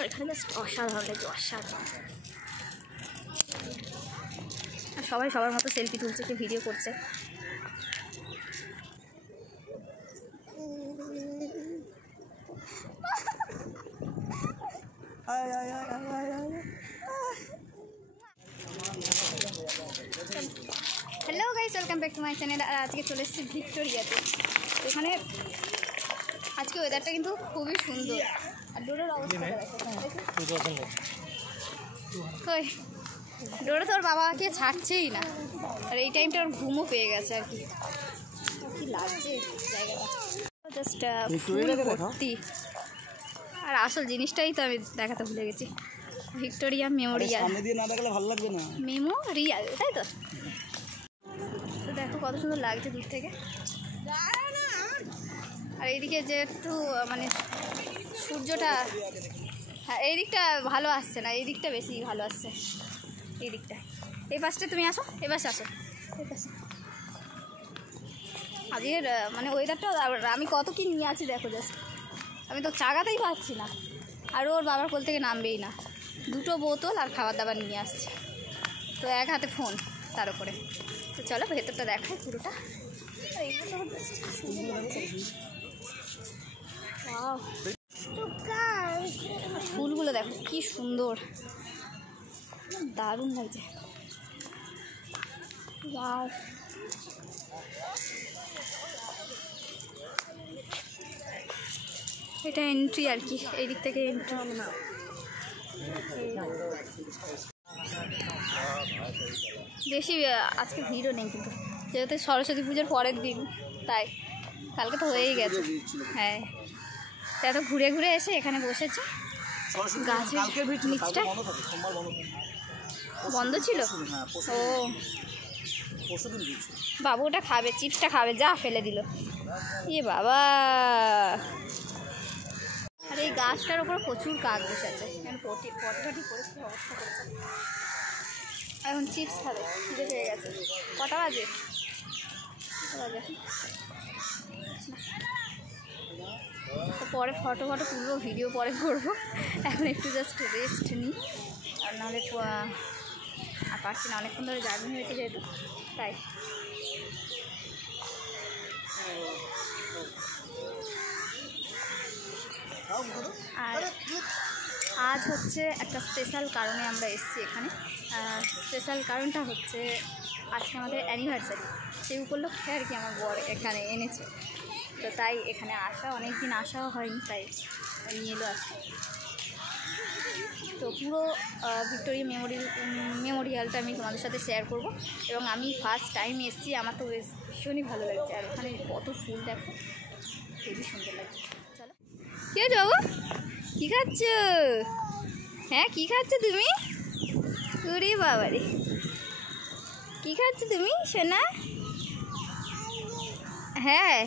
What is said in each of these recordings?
আমার এখানে জাস্ট অসাধারণ লাগছে, অসাধারণ। আর সবাই সবার মতো সেলফি তুলছে, কেউ ভিডিও করছে। Hello guys, welcome back to my channel. আর আজকে চলে এসেছি ভিক্টোরিয়াতে। এখানে আজকে ওয়েদারটা কিন্তু খুবই সুন্দর। আর ডোডোর অবস্থা ওই ডোডো তোর বাবাকে ছাড়ছেই না। আর এই টাইমটা ওর ঘুমও পেয়ে গেছে আর কি। কি লাগছে জায়গাটা, জাস্ট ফুল ভর্তি। আর আসল জিনিসটাই তো আমি দেখাতে ভুলে গেছি, ভিক্টোরিয়া মেমোরিয়াল। মেমোরিয়াল, তাই তো? তো দেখো কত সুন্দর লাগছে দূর থেকে। আর এইদিকে যে একটু মানে সূর্যটা, হ্যাঁ এই দিকটা ভালো আসছে না, এই দিকটা বেশি ভালো আসছে। এই দিকটা, এই পাশটা তুমি আসো, এই পাশে আসো, এই পাশে। আজকের মানে ওয়েদারটা আমি কত কি নিয়ে আছি দেখো, জাস্ট আমি তো চাগাতেই পাচ্ছি না। আর ওর বাবার কোল থেকে নামবেই না। দুটো বোতল আর খাবার দাবার নিয়ে আসছে, তো এক হাতে ফোন তার উপরে। তো চলো ভেতরটা দেখাই পুরোটা। ফুলগুলো দেখো কি সুন্দর, দারুণ লাগছে। ওয়াও, এটা এন্ট্রি আর কি, এই দিক থেকে এন্ট্রি। বেশি আজকে ভিড়ও নেই কিন্তু, যেহেতু সরস্বতী পুজোর পরের দিন, তাই কালকে তো হয়েই গেছে। হ্যাঁ, এত ঘুরে ঘুরে এসে এখানে বসেছে গাছের নিচটা। বন্ধ ছিল? ও বাবু ওটা খাবে, চিপসটা খাবে, যা ফেলে দিল। ইয়ে বাবা। আর এই গাছটার উপর প্রচুর কাক বসেছে, পটি পরিষ্কার অবস্থা করেছে। এখন চিপস খাবে, খিদে পেয়ে গেছে। কটা বাজে? তো পরে ফটো তুলবো, ভিডিও পরে করবো। এখন একটু জাস্ট রেস্ট নিই, আর নাহলে আর পারছি না, অনেকক্ষণ ধরে জার্নি হয়েছে যেহেতু, তাই। আর আজ হচ্ছে একটা স্পেশাল কারণে আমরা এসেছি এখানে। স্পেশাল কারণটা হচ্ছে আজকে আমাদের অ্যানিভার্সারি, সেই উপলক্ষে আর কি আমার বর এখানে এনেছে। তো তাই এখানে আসা, অনেক দিন আসাও হয়নি, তাই নিয়ে এলো আজকে। তো পুরো ভিক্টোরিয়া মেমোরিয়ালটা আমি তোমাদের সাথে শেয়ার করব। এবং আমি ফার্স্ট টাইম এসেছি, আমার তো ভীষণই ভালো লাগছে। আর ওখানে কত ফুল দেখো, খুবই সুন্দর লাগছে। চলো, কী আছে বাবু, কী খাচ্ছ? হ্যাঁ কী খাচ্ছ তুমি? ওরে বাবারে, কী খাচ্ছ তুমি সোনা? হ্যাঁ,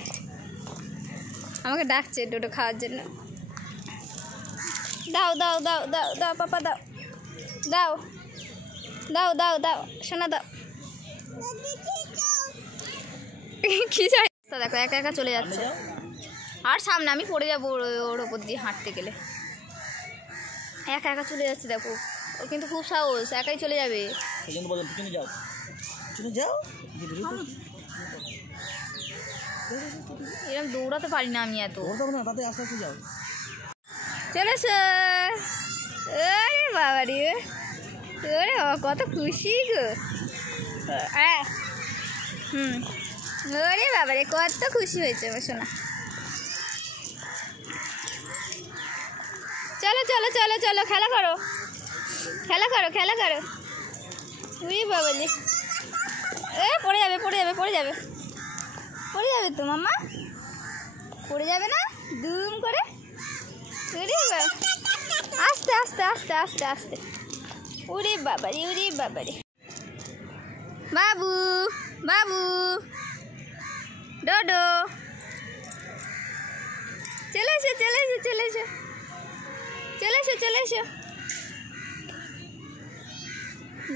আমাকে ডাকছে ডোডো খাওয়ার জন্য। দাও দাও দাও দাও দাও পাপা, দাও দাও দাও দাও দাও সোনা, দাও। কি চাই? তো দেখো একা একা চলে যাচ্ছে। আর সামনে আমি পড়ে যাবো ওর ওপর দিয়ে হাঁটতে গেলে। একা একা চলে যাচ্ছে দেখো, ও কিন্তু খুব সাহস, একাই চলে যাবে। এরকম দৌড়াতে পারি না আমি এত। চলেছে, ওরে বাবা রে, ওরে বাবা কত খুশি গো। ওরে বাবা রে, কত খুশি হয়েছে আমার সোনা। চলো চলো চলো চলো, খেলা করো খেলা করো খেলা করো। উই বাবা রে, পড়ে যাবে পড়ে যাবে পড়ে যাবে পড়ে যাবে তো মাম্মা, পড়ে যাবে না দুম করে। আস্তে আস্তে আস্তে আস্তে আস্তে। ওরে বাবারে ওরে বাবারে। বাবু বাবু, ডোডো চলে এসো চলে এসো চলে এসো চলে এসো চলে এসো।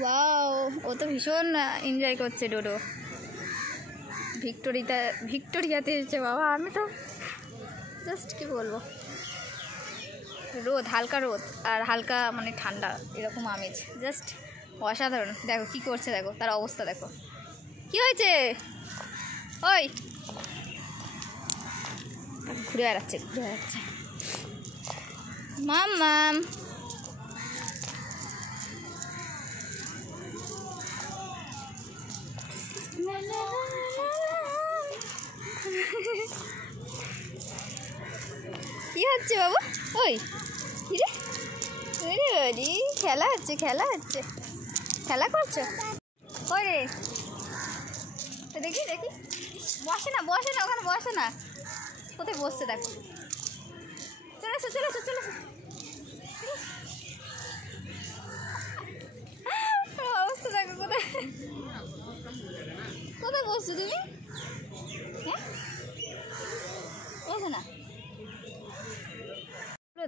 ওয়াও, ও তো ভীষণ এনজয় করছে ডোডো। ভিক্টোরিয়াতে এসেছে বাবা, আমি তো জাস্ট কি বলবো, রোদ, হালকা রোদ আর হালকা মানে ঠান্ডা, এরকম আমেজ জাস্ট অসাধারণ। দেখো কি করছে, দেখো তার অবস্থা, দেখো কি হয়েছে। ওই ঘুরে বেড়াচ্ছে, ঘুরে বেড়াচ্ছে। মাম কি হচ্ছে বাবু? ওই রে খেলা হচ্ছে, খেলা করছো? ওই রে দেখি বসে না ওখানে, বসে না। কোথায় বসছে দেখো। চলে এসো অবস্থা দেখো, কোথায় বসছো তুমি? হ্যাঁ বসো না।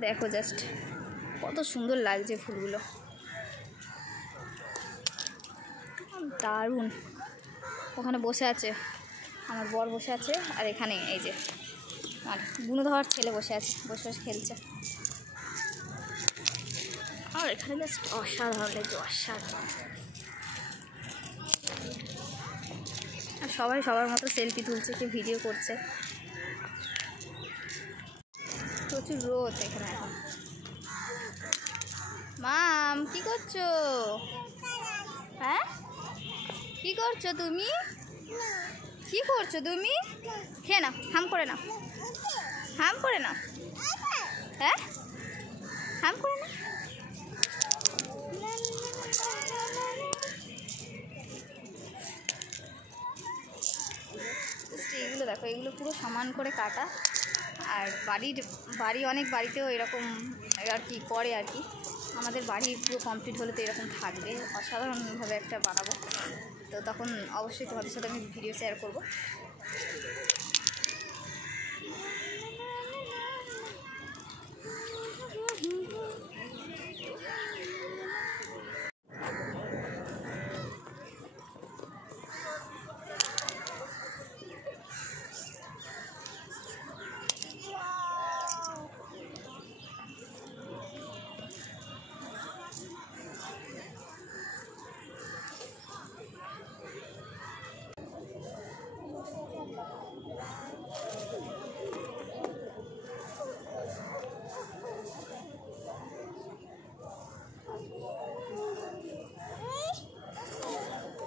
দেখো জাস্ট কত সুন্দর লাগছে ফুলগুলো, দারুণ। ওখানে বসে আছে আমার বর, বসে আছে। আর এখানে এই যে আর গুণধর ছেলে বসে আছে, বসে খেলছে। আর এখানে জাস্ট অসাধারণ লাগছে, অসাধারণ। আর সবাই সবার মতো সেলফি তুলছে, কেউ ভিডিও করছে। প্রচুর রোদ এখানে এখন। মাম কি করছো? হ্যাঁ কি করছো তুমি? খেয়ে নাও, হাম করে নাও। হ্যাঁ হাম করে না। এগুলো দেখো, এগুলো পুরো সমান করে কাটা। আর বাড়ি অনেক বাড়িতেও এরকম আর কি করে আর কি। আমাদের বাড়ি পুরো কমপ্লিট হলে তো এরকম থাকবে, অসাধারণভাবে একটা বানাবো। তো তখন অবশ্যই তোমাদের সাথে আমি ভিডিও শেয়ার করবো।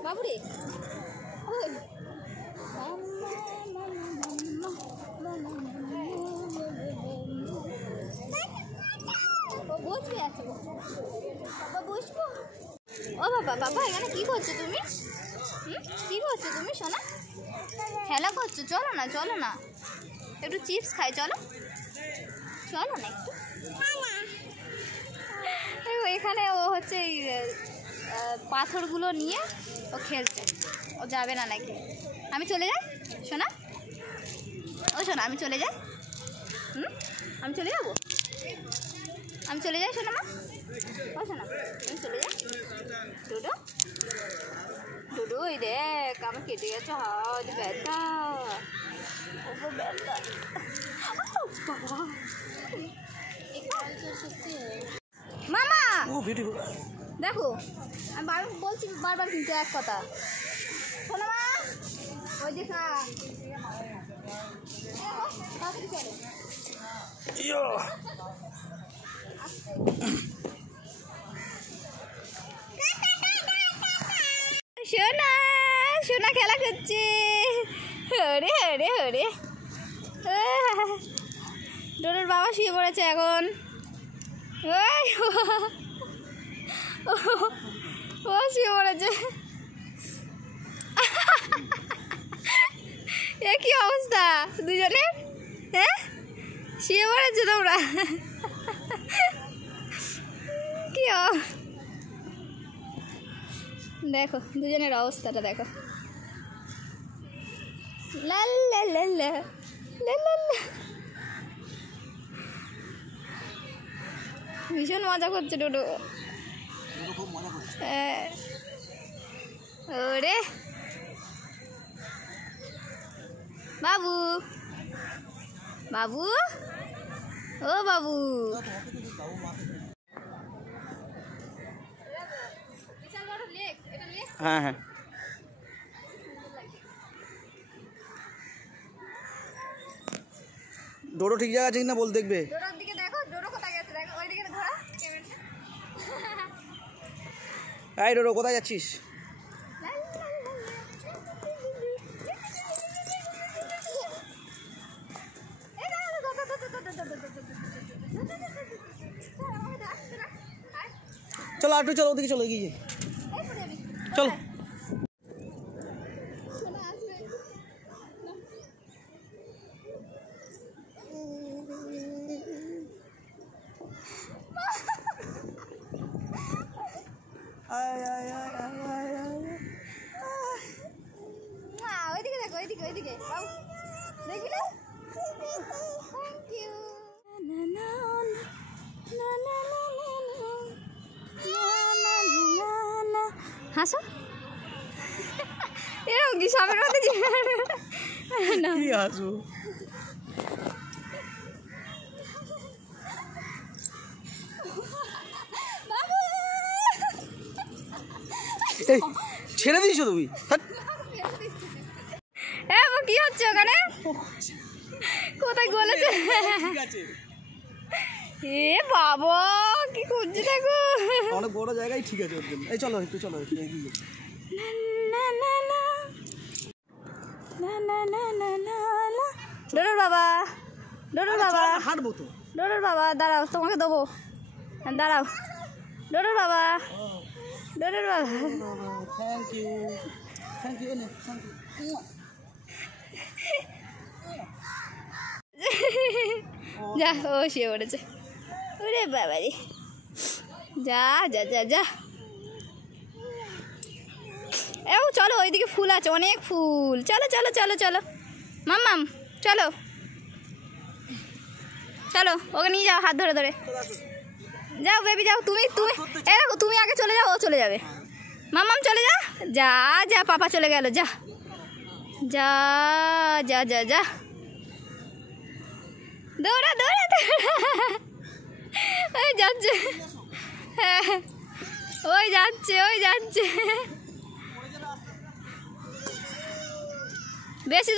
বাবুরে বসবি, আছে বাবা, বসবো। ও বাবা এখানে কি করছো তুমি? কি করছো তুমি সোনা? খেলা করছো? চলো না একটু চিপস খাই, চলো না একটু। এখানে ও হচ্ছে এই পাথরগুলো নিয়ে ও খেলছে, ও যাবে না নাকি। আমি চলে যাই সোনা, আমি চলে যাই। আমি চলে যাবো, সোনা মা, সোনা আমি চলে যাই। ডুডু ওই দেখ আমার কেটে গেছে হাত, ব্যথা মামা। দেখো আমি বলছি বারবার কিন্তু এক কথা, শোনো মা, ওই যে সোনা খেলা করছে। হরে ডোডোর বাবা শুয়ে পড়েছে এখন। ও শুয়ে পড়েছে। এ কি অবস্থা দুজনের? হ্যাঁ শুয়ে পড়েছে তোমরা? কি দেখো দুজনের অবস্থাটা দেখো। ভীষণ মজা করছে ডোডো। ওরে বাবু ও বাবু হ্যাঁ হ্যাঁ ডোডো ঠিক জায়গা আছে কিনা বল দেখবে। ডোডোর দিকে দেখো, ডোডো কোথায় গেছে দেখো, ওই দিকে ধরো এই ডোডো কোথায় যাচ্ছিস? চলো আটু চলো ওদিকে চলো এগিয়ে চলো। ওইদিকে দেখো, ওইদিকে ওইদিকে দেখবি না? Thank you. হাসো এরকম কি সামনের মধ্যে কি হাসো? ছেড়ে দিয়েছো তুমি? কি হচ্ছে ওখানে? কোথায় গলেছে? এ বাবা কি খুঁজছে দেখো, অনেক বড় জায়গায় ঠিক আছে ওর জন্য। এই চলো একটু চলো একটু এগিয়ে। ডোডোর বাবা, ডোডোর বাবা, হাঁটবো তো। ডোডোর বাবা দাঁড়াও, তোমাকে দেবো, দাঁড়াও। ডোডোর বাবা, ডোডোর বাবা, thank you thank you thank you. যা ও শুয়ে পড়েছে। ওরে বাবা রে, যা যা যা যা। এও চলো ওইদিকে ফুল আছে, অনেক ফুল। চলো চলো চলো চলো মাম্মাম চলো চলো, ওকে নিয়ে যাও হাত ধরে ধরে। যাও বেবি যাও, তুমি তুমি এই দেখো, তুমি আগে চলে যাও, ও চলে যাবে। মাম্মাম চলে যা, যা যা পাপা চলে গেল, যা যা যা যা যা, দৌড়া দৌড়া ওই যাচ্ছে, হ্যাঁ ওই যাচ্ছে ওই যাচ্ছে। বেশি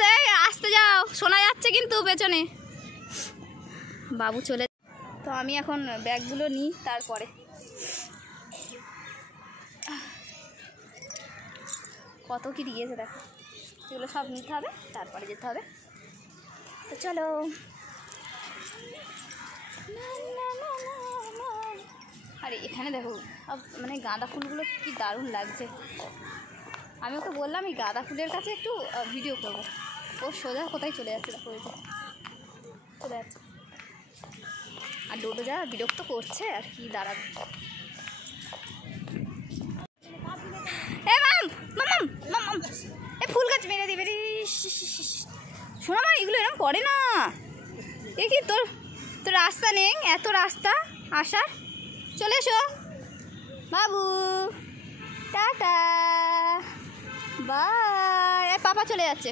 আসতে যাও, শোনা যাচ্ছে কিন্তু পেছনে। বাবু চলে, তো আমি এখন ব্যাগগুলো নিই, তারপরে কত কি দিয়েছে দেখো, এগুলো সব নিতে হবে, তারপরে যেতে হবে। তো চলো। আরে এখানে দেখো মানে গাঁদা ফুলগুলো কি দারুণ লাগছে। আমি ওকে বললাম এই গাঁদা ফুলের কাছে একটু ভিডিও করবো, ও সোজা কোথায় চলে যাচ্ছে দেখো, ওই চলে যাচ্ছে। আর ডোডো যা বিরক্ত করছে আর কি, দাঁড়াবে। এ মাম মাম মাম, এ ফুল গাছ মেরে দিবে রে। শোনো মা, এগুলো এরকম করে না। এ কি তোর তোর রাস্তা নেই, এত রাস্তা আসার। চলে এসো বাবু, টাটা বাই। পাপা চলে যাচ্ছে,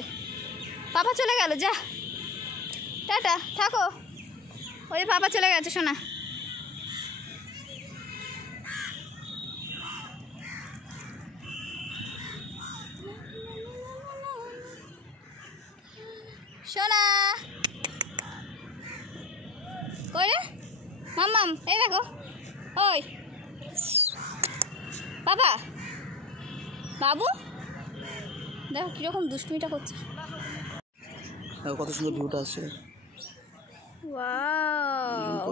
পাপা চলে গেল, যা টাটা থাকো। ওই পাপা চলে গেছে শোনা। শোনা কই রে মাম্মাম, এই দেখো ওই বাবা বাবু, দেখো কিরকম দুষ্টুমিটা করছে। কত সুন্দর ভিউটা আসছে। ওয়াও,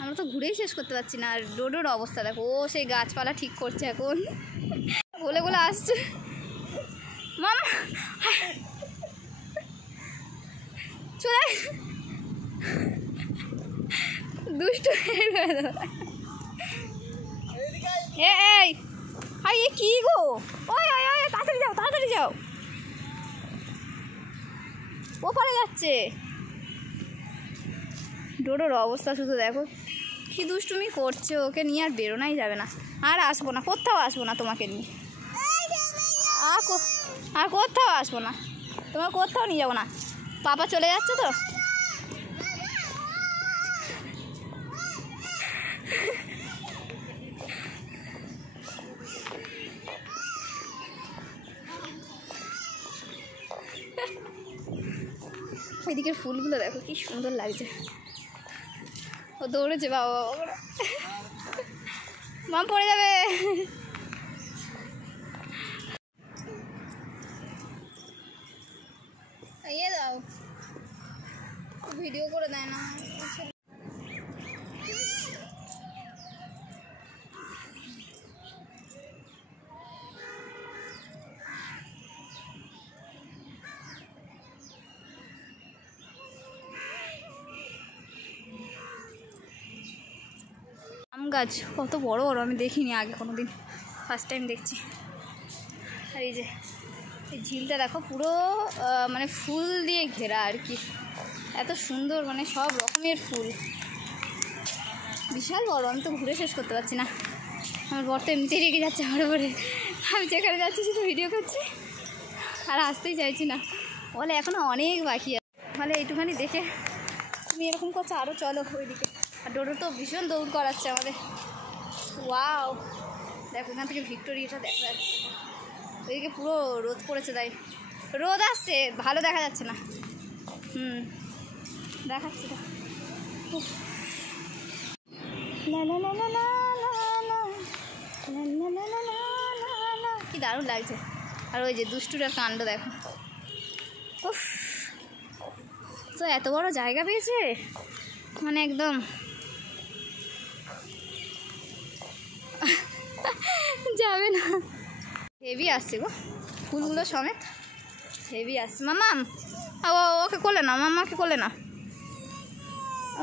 আমরা তো ঘুরেই শেষ করতে পারছি না। আর ডোডোর অবস্থা দেখো, ও সেই গাছপালা ঠিক করছে এখন, বলে বলে আসছে। মাম চলে দুষ্ট এই হাই, এ কি গো, ওই ওই ওই তাড়াতাড়ি যাও তাড়াতাড়ি যাও, ওপারে যাচ্ছে। ডোডোর অবস্থা শুধু দেখো কি দুষ্টুমি করছে, ওকে নিয়ে আর বেরোনাই যাবে না। আর আসবো না, কোথাও আসবো না তোমাকে নিয়ে, আর কোথাও আসবো না, তোমার কোথাও নিয়ে যাবো না। পাপা চলে যাচ্ছে তো, এদিকের ফুলগুলো দেখো কি সুন্দর লাগছে। ও দৌড়েছে বাবা বাবা করে, মাম পড়ে যাবে। ইয়ে দাও, ভিডিও করে দেয় না। আম গাছ কত বড় বড়, আমি দেখিনি আগে কোনো দিন, ফার্স্ট টাইম দেখছি। আর এই যে এই ঝিলটা দেখো পুরো মানে ফুল দিয়ে ঘেরা আর কি, এত সুন্দর, মানে সব রকমের ফুল, বিশাল বড়। আমি তো ঘুরে শেষ করতে পারছি না, আমার বর তো এমনিতেই রেগে যাচ্ছে আমার উপরে, আমি যেখানে যাচ্ছি শুধু ভিডিও করছি আর আসতেই চাইছি না, বলে এখনও অনেক বাকি আছে। তাহলে এইটুখানি দেখে তুমি এরকম করছো, আরও চলো ওইদিকে। আর ডোডো তো ভীষণ দৌড় করাচ্ছে আমাদের। ওয়াও, দেখো এখান থেকে ভিক্টোরিয়াটা দেখা যাচ্ছে, ওইদিকে পুরো রোদ পড়েছে, তাই রোদ আসছে, ভালো দেখা যাচ্ছে না। দেখাচ্ছি তো, কি দারুণ লাগছে। আর ওই যে দুষ্টুটার কাণ্ড দেখো, উফ, তো এত বড় জায়গা পেয়েছে, মানে একদম যাবে না, হেভি আসছে গো ফুলগুলো সমেত, হেভি আসছে। মামাম ওকে করলে না, মামাকে করলে না,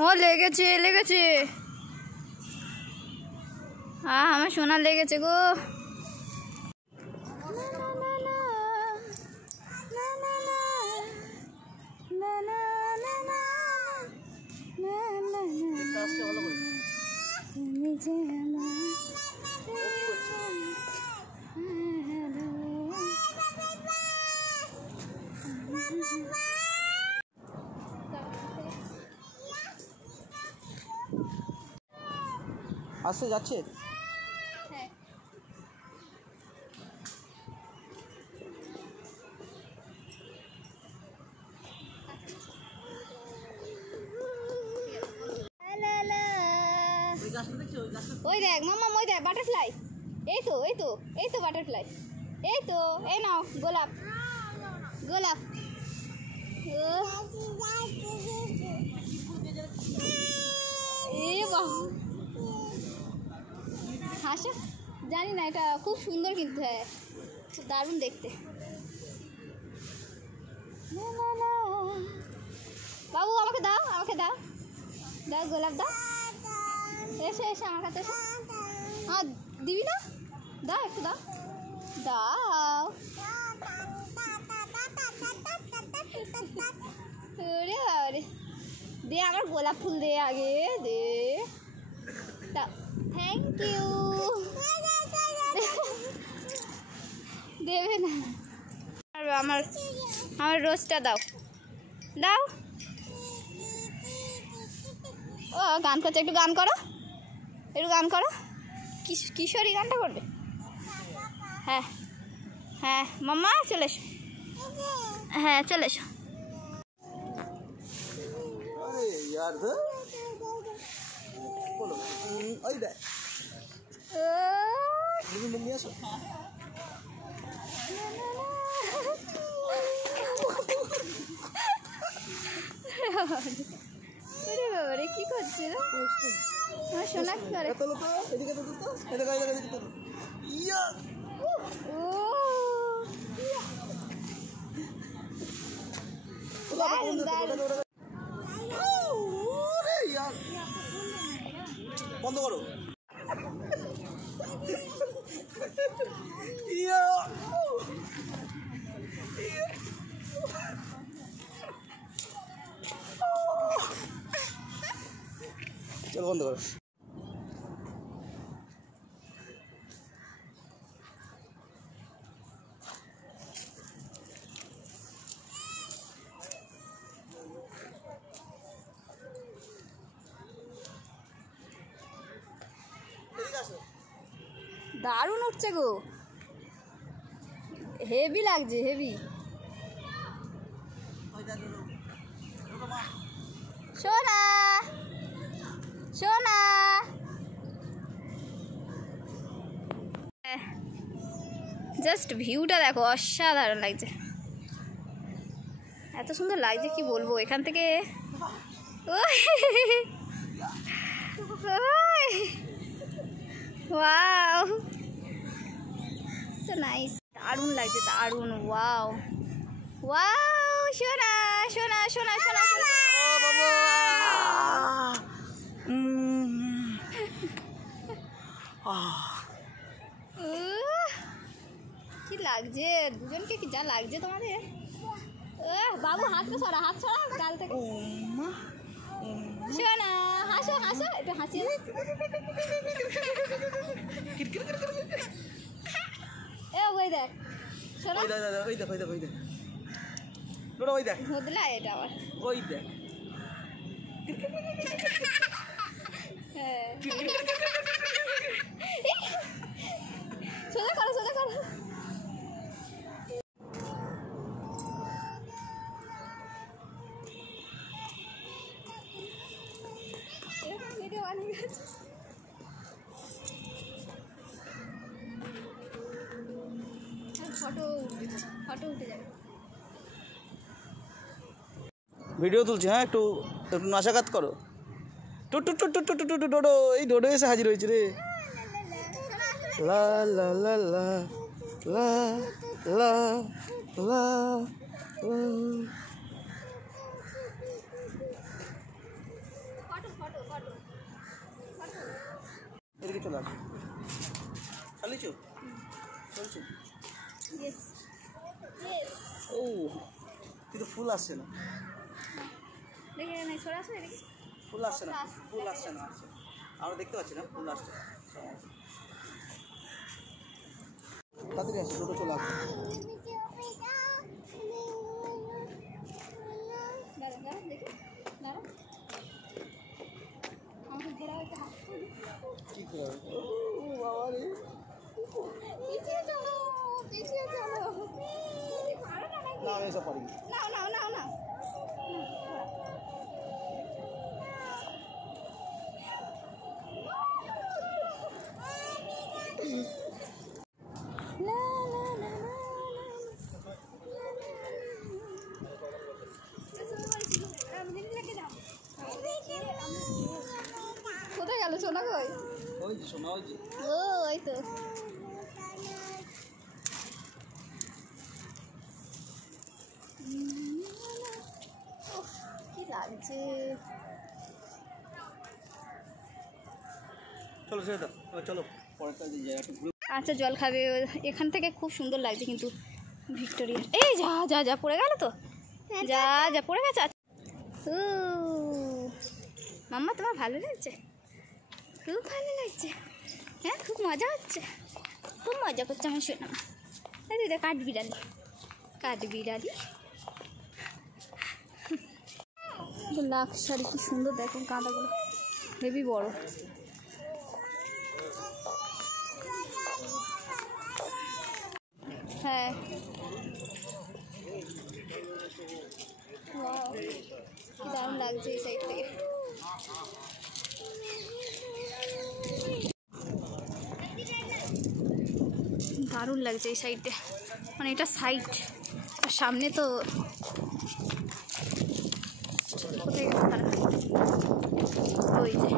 ও লেগেছে লেগেছে, আমার সোনার লেগেছে গো। আসছে যাচ্ছে, হ্যাঁ ওই দেখ মাম্মা, ওই দেখ বাটারফ্লাই, এই তো এই তো এই তো বাটারফ্লাই, এই তো, এই নাও গোলাপ গোলাপ। এ বাবা হাসা, জানি না, এটা খুব সুন্দর কিন্তু, হ্যাঁ খুব দারুণ দেখতে। বাবু আমাকে দাও, আমাকে দাও, দাও গোলাপ দাও, এসে এসে আমার কাছে এসে, হ্যাঁ দিবি না, দাও একটু দাও, দাও, ওরে বাবারে, দে আমার গোলাপ ফুল দে আগে, দে, দাও, থ্যাংক ইউ, দেবে না, আমার আমার রোজটা দাও, দাও, ও গান করছে, একটু গান করো, একটু গান করো, কিশোরী গানটা করবে, হ্যাঁ হ্যাঁ মাম্মা চলে এসো, হ্যাঁ চলে এসো। यार बोलो ओई दे मिल लिया सब আরে বাবা রে, কি করছিস আমার সোনা, কি করে তো এদিকে তো এদিকে ইয়া ও বন্ধ করো, চলো বন্ধ করো। দারুণ উঠছে গো, হেভি লাগছে, হেভি। সোনা সোনা। জাস্ট ভিউটা দেখো, অসাধারণ লাগছে, এত সুন্দর লাগছে কি বলবো। এখান থেকে ওয়াও সো নাইস, দারুণ লাগছে, দারুণ। ওয়াও ওয়াও, সোনা সোনা সোনা সোনা সোনা। কি লাগছে দুজনকে, কি যা লাগছে তোমাদের। বাবু হাত সরা, হাত সরা গাল থেকে। সোনা হাসো হাসো, একটু হাসি। ওই দেখ সোনা, ওই দেখ ওই দেখ ওই দেখ ওই দেখ বদলা এটা আবার। ওই দেখ সোজা করো সোজা করো। ফটো ফটো উঠে যাবে। ভিডিও তুলছি, হ্যাঁ একটু একটু নাচাঘাত করো। টুটু টুটু টুটু টুটু ডোডো, এই ডোডো এসে হাজির হয়েছে রে। লা লা লা লা লা লা লা এদিকে চলে আসো। চালিয়েছো চলছে। ও কিন্তু ফুল আসছে না, দেখে নাই সরে আসো এদিকে। ফুল আসছে না, ফুল আসছে না, আসছে আমরা দেখতে পাচ্ছি না, ফুল আসছে। তাড়াতাড়ি আসছে, টোটো চলে আসছে। দাঁড়া দাঁড়া দেখি, দাঁড়া আমাকে ঘোরা একটা হাত। কি করে ও বাবা রে, পিছিয়ে চলো পিছিয়ে চলো। না আমি এসব পারি না। নাও নাও নাও নাও। কোথায় গেল সোনা কই? ওই যে শোনা, ওই যে ও ওই তো। কি লাগছে। চলো ছেড়ে দাও, এবার চলো পরের কাজে যাই একটু ঘুরে। আচ্ছা জল খাবে, এখান থেকে খুব সুন্দর লাগছে কিন্তু ভিক্টোরিয়া। এই যা যা যা পড়ে গেল তো, যা যা পড়ে গেছে। ও মাম্মা তোমার ভালো লাগছে, খুব ভালো লাগছে, হ্যাঁ খুব মজা হচ্ছে, খুব মজা করছে আমার শোনা। এই দিদা কাঠবিড়ালি, কাঠবিড়ালি। লাক্সারি কি সুন্দর দেখো, গাঁদাগুলো হেভি বড়। হ্যাঁ কি দারুণ লাগছে এই সাইড থেকে। দারুণ লাগছে এই সাইডে, মানে এটা সাইড আর সামনে তো কোথায় ওই যে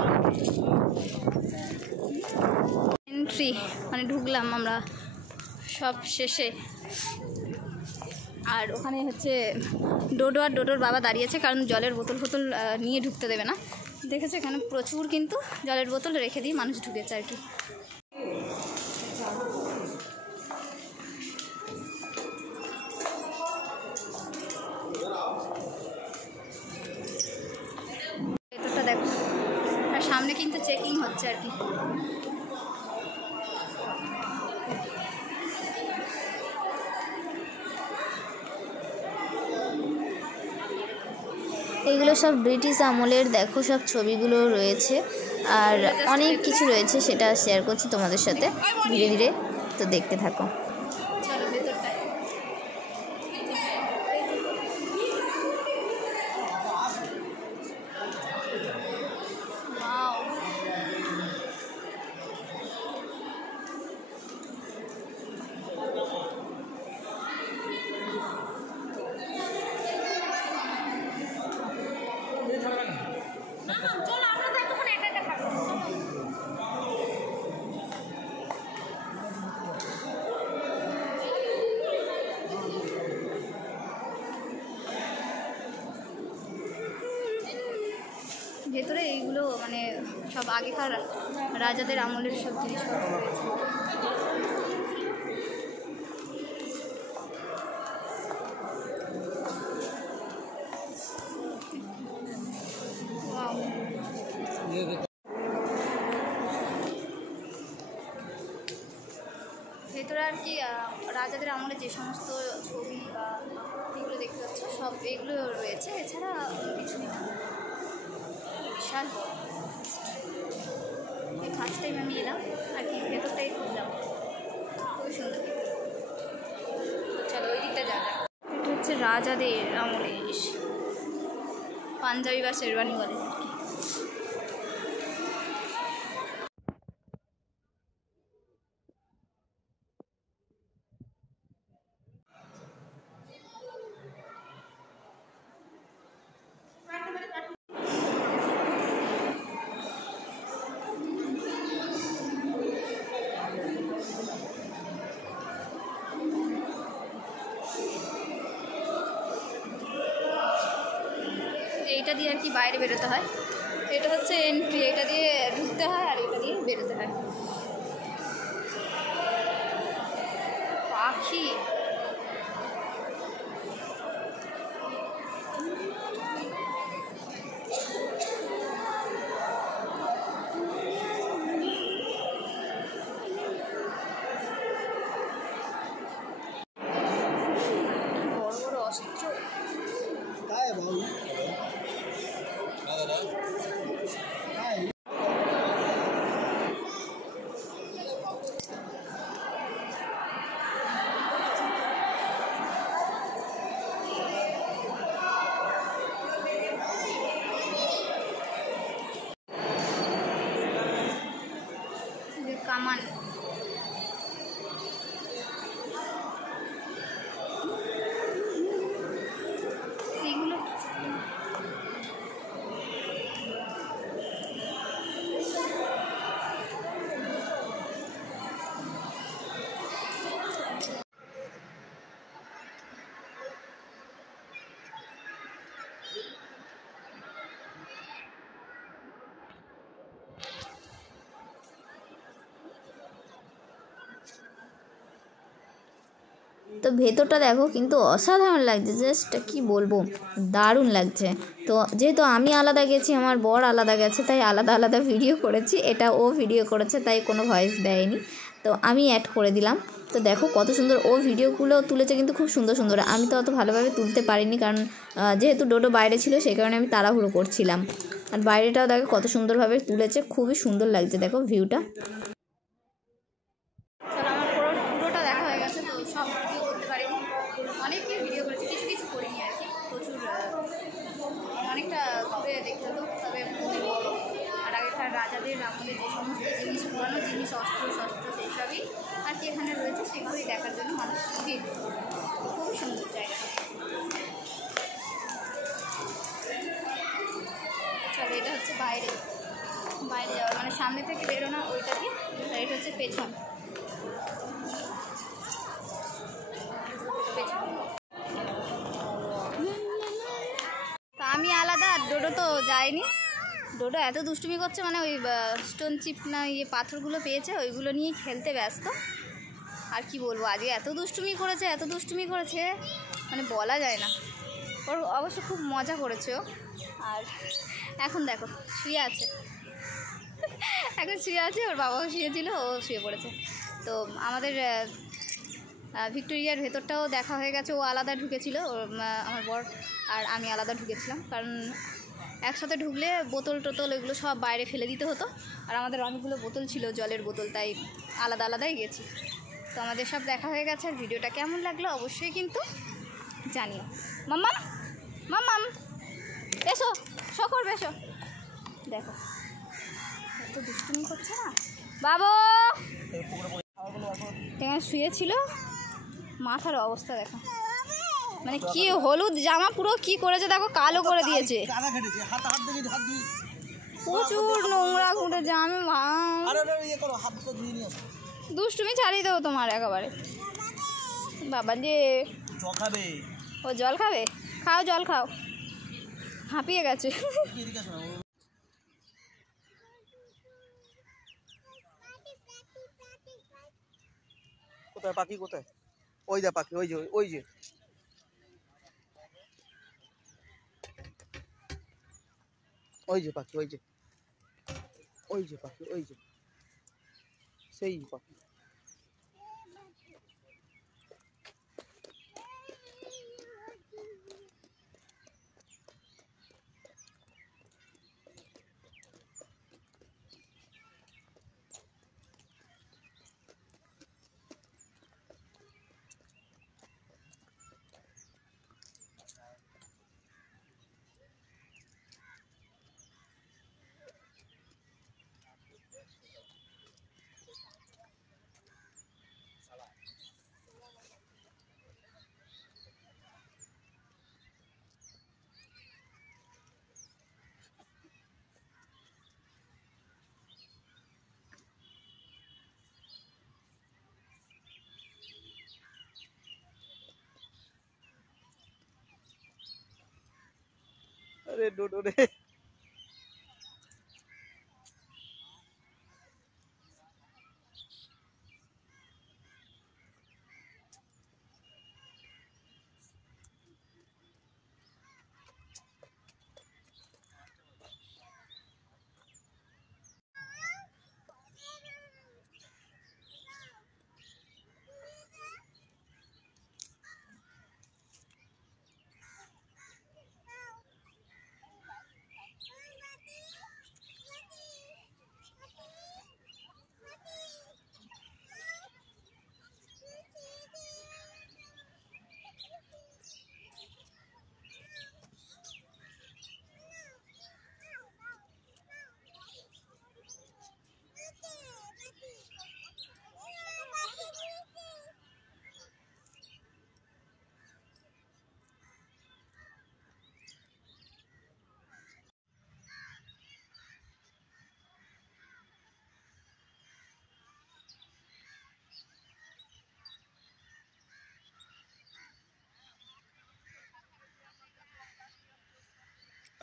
এন্ট্রি, মানে ঢুকলাম আমরা সব শেষে। আর ওখানে হচ্ছে ডোডো আর ডোডোর বাবা দাঁড়িয়েছে, কারণ জলের বোতল ফোতল নিয়ে ঢুকতে দেবে না। দেখেছে এখানে প্রচুর কিন্তু জলের বোতল রেখে দিয়ে মানুষ ঢুকেছে আর কি। ভেতরটা দেখো, আর সামনে কিন্তু চেকিং হচ্ছে আর কি। এগুলো সব ব্রিটিশ আমলের দেখো সব ছবিগুলো রয়েছে, আর অনেক কিছু রয়েছে, সেটা শেয়ার করছি তোমাদের সাথে ধীরে ধীরে, তো দেখতে থাকো। চলো ভেতরটায়। ভেতরে এইগুলো মানে সব আগেকার রাজাদের আমলের সব জিনিসপত্র রয়েছে। ভেতরে আর কি রাজাদের আমলে যে সমস্ত ছবি বা এগুলো দেখতে পাচ্ছ সব এগুলো রয়েছে, এছাড়া কিছুই না। বিশাল এই ফার্স্ট টাইম আমি এলাম আর কি, ভেতরটাই ঘুরলাম, খুবই সুন্দর। চলো ওই দিকটা যাবে। এটা হচ্ছে রাজাদের আমলে পাঞ্জাবি বা শেরওয়ানি বলে আর কি। এইটা দিয়ে আর কি বাইরে বেরোতে হয়, এটা হচ্ছে এন্ট্রি, এটা দিয়ে ঢুকতে হয় আর এটা দিয়ে বেরোতে হয়। পাখি বড় বড় অস্ত্র। কামান এগুলো তো ভেতরটা দেখো কিন্তু অসাধারণ লাগছে, জাস্ট কি বলবো, দারুণ লাগছে। তো যেহেতু আমি আলাদা গেছি, আমার বর আলাদা গেছে, তাই আলাদা আলাদা ভিডিও করেছি। এটা ও ভিডিও করেছে তাই কোনো ভয়েস দেয়নি, তো আমি অ্যাড করে দিলাম। তো দেখো কত সুন্দর ও ভিডিওগুলো তুলেছে, কিন্তু খুব সুন্দর সুন্দর। আমি তো অত ভালোভাবে তুলতে পারিনি, কারণ যেহেতু ডোডো বাইরে ছিল সেই কারণে আমি তাড়াহুড়ো করছিলাম। আর বাইরেটাও দেখো কত সুন্দরভাবে তুলেছে, খুবই সুন্দর লাগছে দেখো ভিউটা। পুরোটা দেখা হয়ে গেছে, তো সব ভিডিও করতে পারিনি, অনেকই ভিডিও করেছি, কিছু কিছু করিনি আর কি। প্রচুর অনেকটা ঘুরে দেখতে হতো, তবে খুবই বড়। আর আগেকার রাজাদের আমলে যে সমস্ত জিনিস, পুরানো জিনিস, অস্ত্র শস্ত্র সেই সবই আর কি এখানে রয়েছে, সেগুলোই দেখার জন্য মানুষ ভিড়। খুব সুন্দর জায়গা। চলো এটা হচ্ছে বাইরে যাওয়ার মানে সামনে থেকে বেরোনো ওইটা দিয়ে, আর এটা হচ্ছে পেছন। তা আমি আলাদা, আর ডোডো তো যায়নি। ডোডো এত দুষ্টুমি করছে, মানে ওই স্টোন চিপ না ইয়ে পাথরগুলো পেয়েছে, ওইগুলো নিয়ে খেলতে ব্যস্ত। আর কি বলবো, আজকে এত দুষ্টুমি করেছে মানে বলা যায় না। ওর অবশ্য খুব মজা করেছে ও। আর এখন দেখো শুয়ে আছে, ওর বাবাও শুয়েছিল, ও শুয়ে পড়েছে। তো আমাদের ভিক্টোরিয়ার ভেতরটাও দেখা হয়ে গেছে। ও আলাদা ঢুকেছিল, আমার বর আর আমি আলাদা ঢুকেছিলাম, কারণ একসাথে ঢুকলে বোতল টোতল এগুলো সব বাইরে ফেলে দিতে হতো। আর আমাদের অনেকগুলো বোতল ছিল, জলের বোতল, তাই আলাদা আলাদাই গেছি। তো আমাদের সব দেখা হয়ে গেছে। আর ভিডিওটা কেমন লাগলো অবশ্যই কিন্তু জানিও। মাম্মাম এসো, করবে এসো। দেখো এত দুষ্টুমি করছে না বাবু, এখানে শুয়েছিল, মাথার অবস্থা দেখো, মানে কি হলুদ জামা পুরো কি করেছে দেখো, কালো করে দিয়েছে। প্রচুর নোংরা ঘুরেছে আমি আরে আরে ইয়ে করো, হাত তো ধুয়ে নিয়ে আসো। দুষ্টুমি ছাড়িয়ে দেবো তোমার একেবারে। বাবা যে জল খাবে। ও জল খাবে, খাও জল খাও, হাঁপিয়ে গেছে। এদিকে আসো না। কোথায় পাখি কোথায়? ওই যা পাখি, ওই যে ওই যে ওই যে পাখি, ওই যে ওই যে পাখি, ওই যে সেই পাখি। अरे डोडो रे।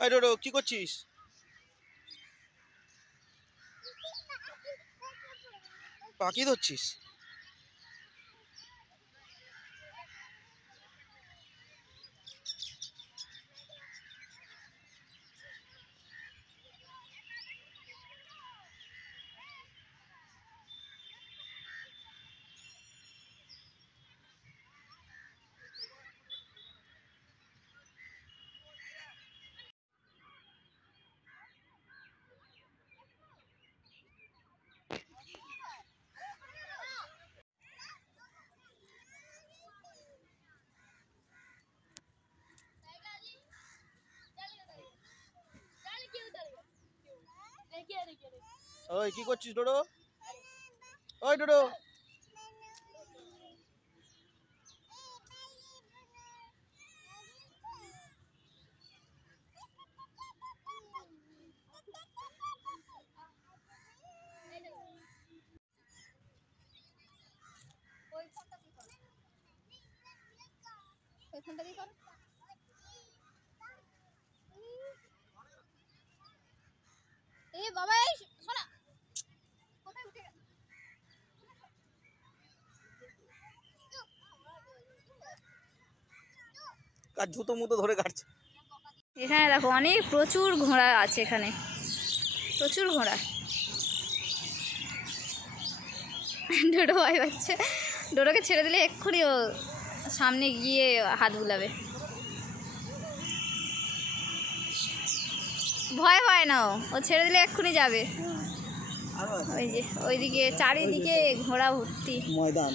এই ডোডো কি করছিস? পাখি ধরছিস? ওই কি করছিস ডোডো? ওই ডোডো এ বাবা এই শোনা কোথায় উঠে গেল? কার জুতো মুতো ধরে কাটছে। এখানে দেখো অনেক প্রচুর ঘোড়া আছে, এখানে প্রচুর ঘোড়া। ডোডো ভয় পাচ্ছে, ডোডোকে ছেড়ে দিলে এক্ষুনি ও সামনে গিয়ে হাত বুলাবে। ভয় পায় না, ও ছেড়ে দিলে এক্ষুনি যাবে। ওই যে ওইদিকে চারিদিকে ঘোড়া ভর্তি ময়দান।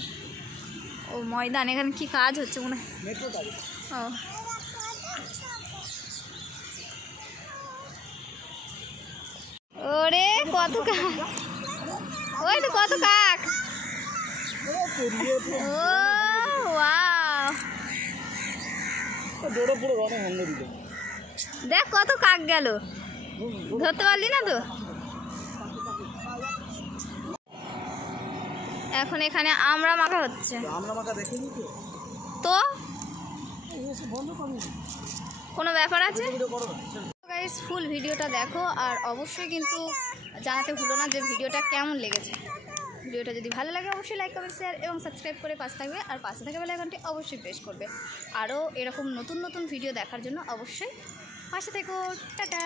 ও ময়দান, এখানে কি কাজ হচ্ছে মনে হয়? মেট্রো কাজ। ও ওরে কত কাক, ওই তো কত কাক। ও ওয়াও, ডোডো পুরো রনে ভঙ্গ দিল। দেখ কত কাক গেল। ধরতে পারলি না তো? এখন এখানে আমরা মাখা হচ্ছে। আমরা মাখা দেখিনি তো। তো বন্ধ করো, কোনো ব্যাপার আছে? ভিডিও করো। গাইস, ফুল ভিডিওটা দেখো আর অবশ্যই কিন্তু জানাতে ভুলো না যে ভিডিওটা কেমন লেগেছে। ভিডিওটা যদি ভালো লাগে অবশ্যই লাইক কমেন্ট শেয়ার এবং সাবস্ক্রাইব করে পাশে থাকবে, আর পাশে থাকা বেল আইকনটি অবশ্যই প্রেস করবে। আরও এরকম নতুন নতুন ভিডিও দেখার জন্য অবশ্যই পাশে থেকো। টাটা।